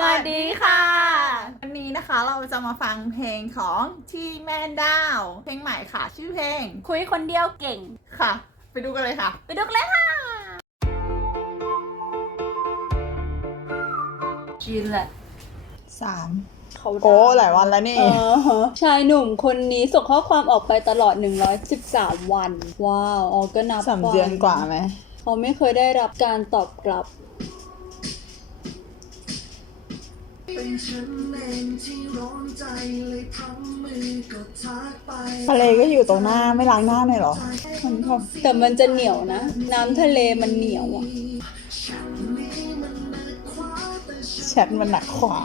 สวัสดีค่ะ วันนี้นะคะเราจะมาฟังเพลงของทีแมนดาว เพลงใหม่ค่ะ ชื่อเพลง คุยคนเดียวเก่ง ค่ะ ไปดูกันเลยค่ะ ไปดูกันเลยค่ะ จีนแหละ สามเขาโอ้หลายวันแล้วนี่เออฮะชายหนุ่มคนนี้ส่งข้อความออกไปตลอด 113 วัน ว้าวอ๋อก็นับสามเดือนกว่าไหมเขาไม่เคยได้รับการตอบกลับ เป็นฉันเองที่ร้อนใจเลยพร้อมมือกดทักไปทะเลก็อยู่ตรงหน้าไม่ล้างหน้าเลยเหรอ มันก็แต่มันจะเหนียวนะ น้ำทะเลมันเหนียวอะแชทมันหนักขวา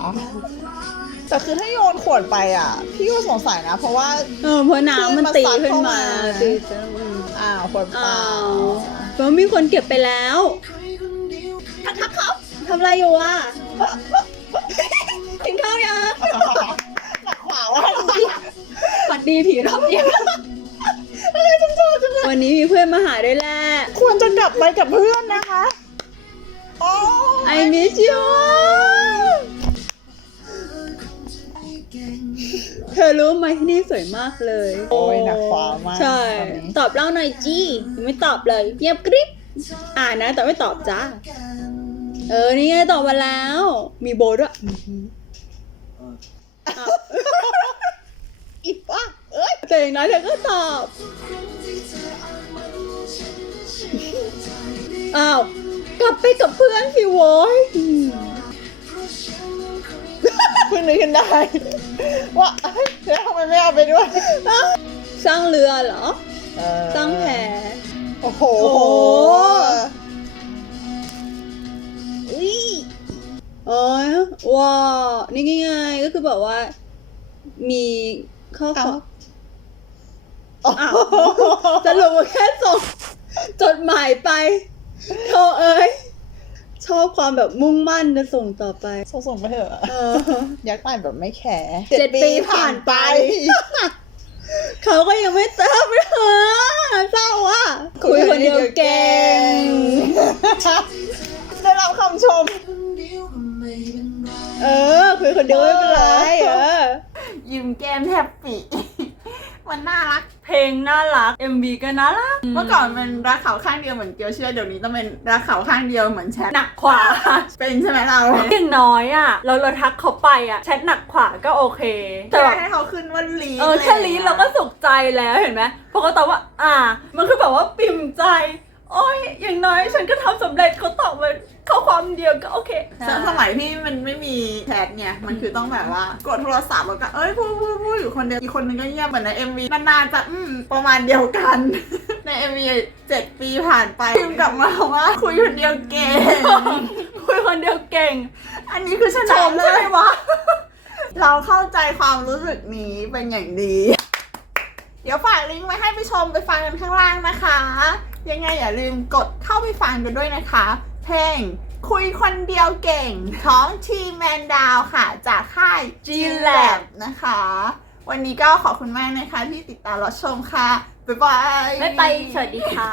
แต่คือถ้าโยนขวดไปอะ พี่ก็สงสัยนะ เพราะว่า เออเพราะน้ำมันตีขึ้นมาตีตีขึ้นมาอ้าวขวดเปอ้าล่าวเพราะมีคนเก็บไปแล้วทักทักเขาทำอะไรอยู่อะกินข้าวยังหนักขวาว่าสวัสดีผีรอบเดียววันนี้มีเพื่อนมาหาด้วยแหละควรจะกลับไปกับเพื่อนนะคะโอ้ I miss you เธอรู้ไหมที่นี่สวยมากเลย โอ้ยหนักขวามากใช่ ตอนนี้ ตอบเล่าหน่อยจียังไม่ตอบเลยเงียบกริบอ่านนะ แต่ไม่ตอบจ้า เออ นี่ไงตอบมาแล้ว มีโบด้วย อ้าวอีกปะเอ้ยแต่อย่างน้อยเธอก็ตอบ อ้าว กลับไปกับเพื่อนสิโว้ยอืมเพิ่งนึกขึ้นได้ ว่าเอ้ยแล้วทำไมไม่เอาไปด้วย สร้างเรือเหรอเออสร้างแพโอ้โห โอ้โห ว้านี่ไงก็คือแบบว่า มีข้อคเอาวามอ้าวสรุปว่าแค่ส่งจดหมายไปโธ่เอ้ย ชอบความแบบมุ่งมั่นจะส่งต่อไป ส่งส่งไปเถอะเออยักษ์ใหม่แบบไม่แคร์เจ็ดปีผ่านไป เขาก็ยังไม่เติมเลยเศร้าอะ คุยคนเดียวเก่งได้รับคำชม เออคุยคนเดียวไม่เป็นไรเออ ยิ้มแก้มแทบปีมันน่ารัก เพลงน่ารัก MV ก็น่ารัก เมื่อก่อนเป็นรักเขาข้างเดียวเหมือนเกียวเชื่อเดี๋ยวนี้ต้องเป็นรักเขาข้างเดียวเหมือนแชทหนักขวา เป็นใช่ไหมเราอย่างน้อยอะ เราเราทักเขาไปอะแชทหนักขวาก็โอเคแต่แค่แบบให้เขาขึ้นว่าลีเออแค่ลีเราก็สุขใจแล้วเห็นไหมพอเขาตอบว่า อ่า มันคือแบบว่าปิ่มใจ โอ้ยอย่างน้อยฉันก็ทำสำเร็จเขาตอบมาข้อความเดียวก็โอเคสมัยที่มันไม่มีแชทเนี่ยมันคือต้องแบบว่ากดโทรศัพท์แล้วก็เอ้ยพูดพูดพูดอยู่คนเดียวอีกคนนึงก็เงียบเหมือนใน MV นานๆจะอืมประมาณเดียวกัน ใน MV เจ็ดปีผ่านไปพิมพ์กลับมาว่าคุยคนเดียวเก่งคุยคนเดียวเก่ง อันนี้คือชชนะมเลใช่ไหมยวะ เราเข้าใจความรู้สึกนี้เป็นอย่างดี เดี๋ยวฝากลิงก์ไว้ให้ไปชมไปฟังกันข้างล่างนะคะ ยังไงอย่าลืมกดเข้าไปฟังกันด้วยนะคะ เพลงคุยคนเดียวเก่งของทีแมนดาวค่ะ จากค่าย G Lab นะคะ วันนี้ก็ขอบคุณมากนะคะที่ติดตามรับชมค่ะ บ๊ายบาย ไม่ไปสวัสดีค่ะ